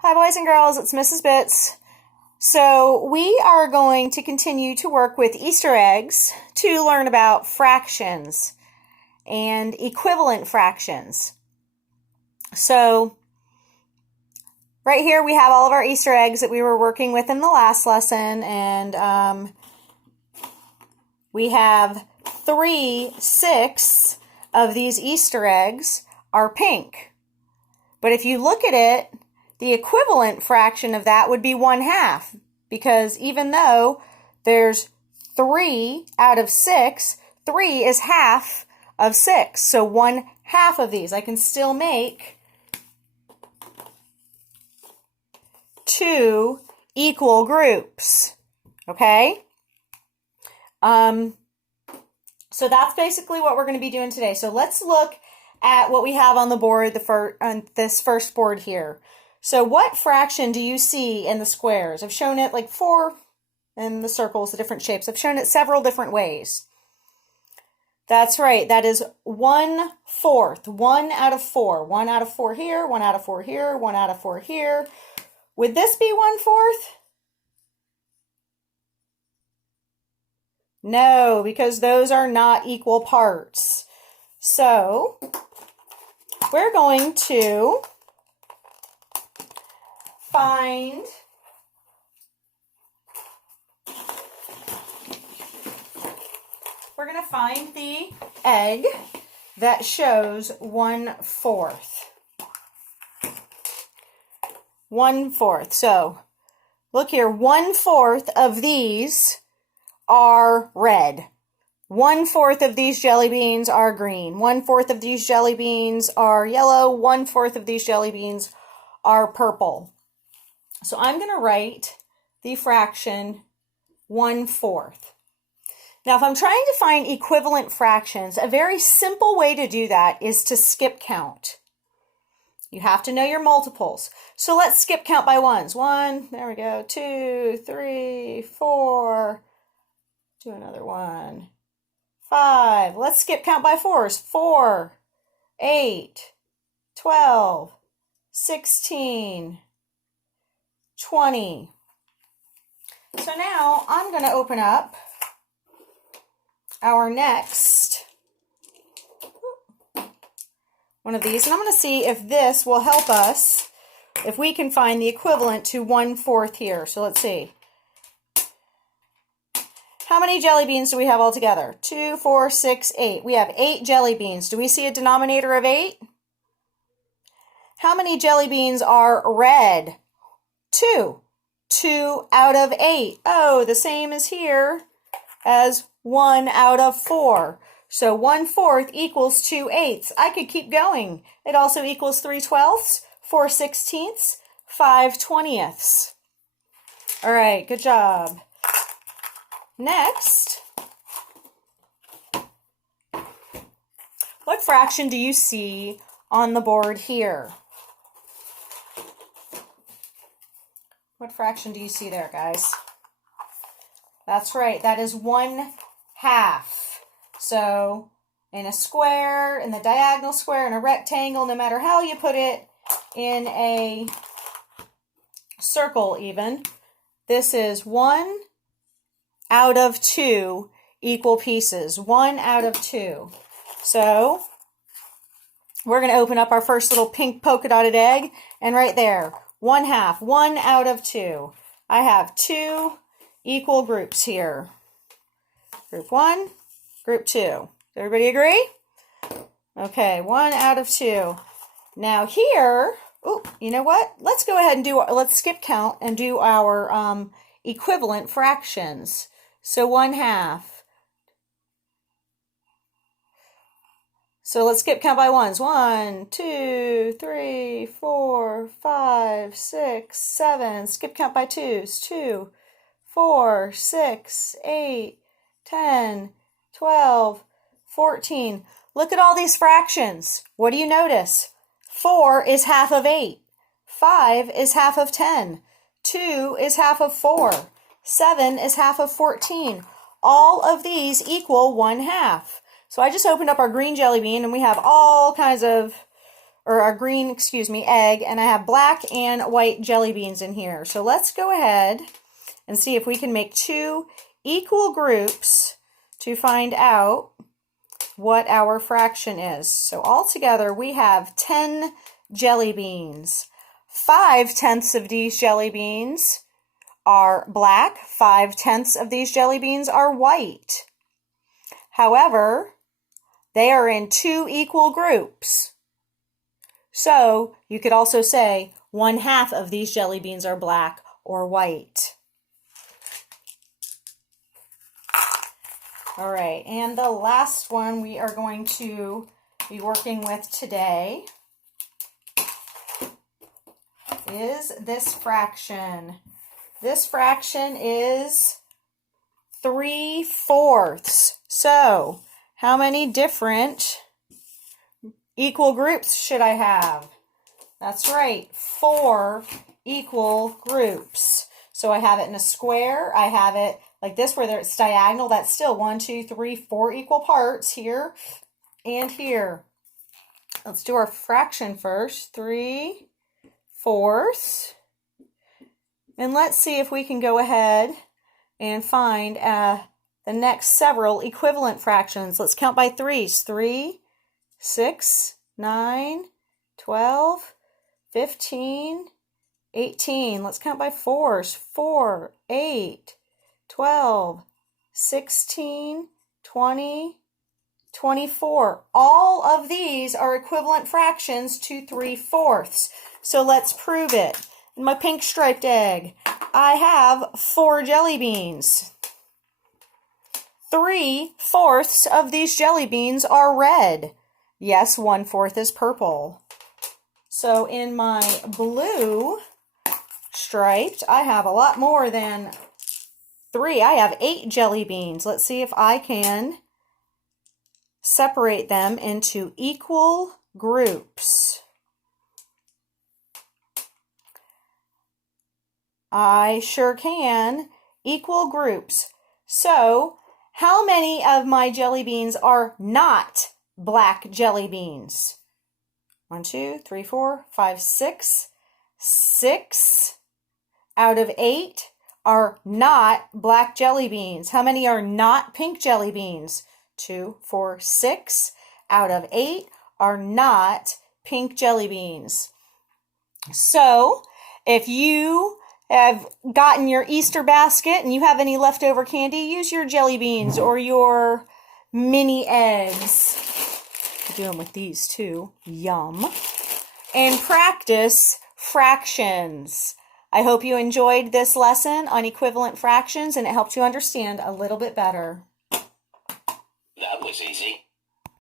Hi boys and girls, it's Mrs. Bits. So we are going to continue to work with Easter eggs to learn about fractions and equivalent fractions. So right here we have all of our Easter eggs that we were working with in the last lesson, and we have 3/6 of these Easter eggs are pink. But if you look at it, the equivalent fraction of that would be 1/2, because even though there's 3 out of 6, 3 is half of 6. So 1/2 of these, I can still make 2 equal groups. Okay? So that's basically what we're going to be doing today. So let's look at what we have on the board, on this first board here. So what fraction do you see in the squares? I've shown it like 4 in the circles, the different shapes. I've shown it several different ways. That's right. That is 1/4. 1 out of 4. 1 out of 4 here, 1 out of 4 here, 1 out of 4 here. Would this be 1/4? No, because those are not equal parts. So we're going to find the egg that shows 1/4. 1/4. So look here, 1/4 of these are red. 1/4 of these jelly beans are green. 1/4 of these jelly beans are yellow. 1/4 of these jelly beans are purple. So I'm going to write the fraction 1/4. Now, if I'm trying to find equivalent fractions, a very simple way to do that is to skip count. You have to know your multiples. So let's skip count by ones. 1, there we go, 2, 3, 4, do another 1, 5. Let's skip count by fours. 4, 8, 12, 16, 20. So now I'm going to open up our next one of these, and I'm going to see if this will help us, if we can find the equivalent to 1/4 here. So let's see. How many jelly beans do we have altogether? 2, 4, 6, 8. We have 8 jelly beans. Do we see a denominator of 8? How many jelly beans are red? 2. 2 out of 8. Oh, the same as here as 1 out of 4. So 1/4 equals 2/8. I could keep going. It also equals 3/12, 4/16, 5/20. All right, good job. Next, what fraction do you see on the board here? What fraction do you see there, guys? That's right, that is 1/2. So in a square, in the diagonal square, in a rectangle, no matter how you put it, in a circle even, this is 1 out of 2 equal pieces. 1 out of 2. So we're going to open up our first little pink polka dotted egg, and right there, 1/2, 1 out of 2. I have 2 equal groups here. Group 1, group 2. Does everybody agree? Okay, 1 out of 2. Now here, you know what? Let's go ahead and let's skip count and do our equivalent fractions. So 1/2. So let's skip count by ones. 1, 2, 3, 4, 5, 6, 7. Skip count by twos. 2, 4, 6, 8, 10, 12, 14. Look at all these fractions. What do you notice? 4 is half of 8. 5 is half of 10. 2 is half of 4. 7 is half of 14. All of these equal 1/2. So I just opened up our green jelly bean, and we have all kinds of or a green, excuse me, egg, and I have black and white jelly beans in here. So let's go ahead and see if we can make 2 equal groups to find out what our fraction is. So altogether we have 10 jelly beans. 5/10 of these jelly beans are black. 5/10 of these jelly beans are white. However, they are in 2 equal groups. So you could also say 1/2 of these jelly beans are black or white. All right, and the last one we are going to be working with today is this fraction. This fraction is 3/4. So, how many different equal groups should I have? That's right, 4 equal groups. So I have it in a square. I have it like this where it's diagonal. That's still 1, 2, 3, 4 equal parts here and here. Let's do our fraction first. 3/4. And let's see if we can go ahead and find the next several equivalent fractions. Let's count by threes. 3, 6, 9, 12, 15, 18. Let's count by fours. 4, 8, 12, 16, 20, 24. All of these are equivalent fractions to 3/4. So let's prove it. In my pink striped egg, I have 4 jelly beans. 3/4 of these jelly beans are red. Yes, 1/4 is purple. So in my blue striped, I have a lot more than 3. I have 8 jelly beans. Let's see if I can separate them into equal groups. I sure can. Equal groups. So, how many of my jelly beans are not black jelly beans? 1, 2, 3, 4, 5, 6. 6 out of 8 are not black jelly beans. How many are not pink jelly beans? 2, 4, 6 out of 8 are not pink jelly beans. So, if you have gotten your Easter basket and you have any leftover candy, use your jelly beans or your mini eggs. I do them with these too. Yum. And practice fractions. I hope you enjoyed this lesson on equivalent fractions and it helped you understand a little bit better. That was easy.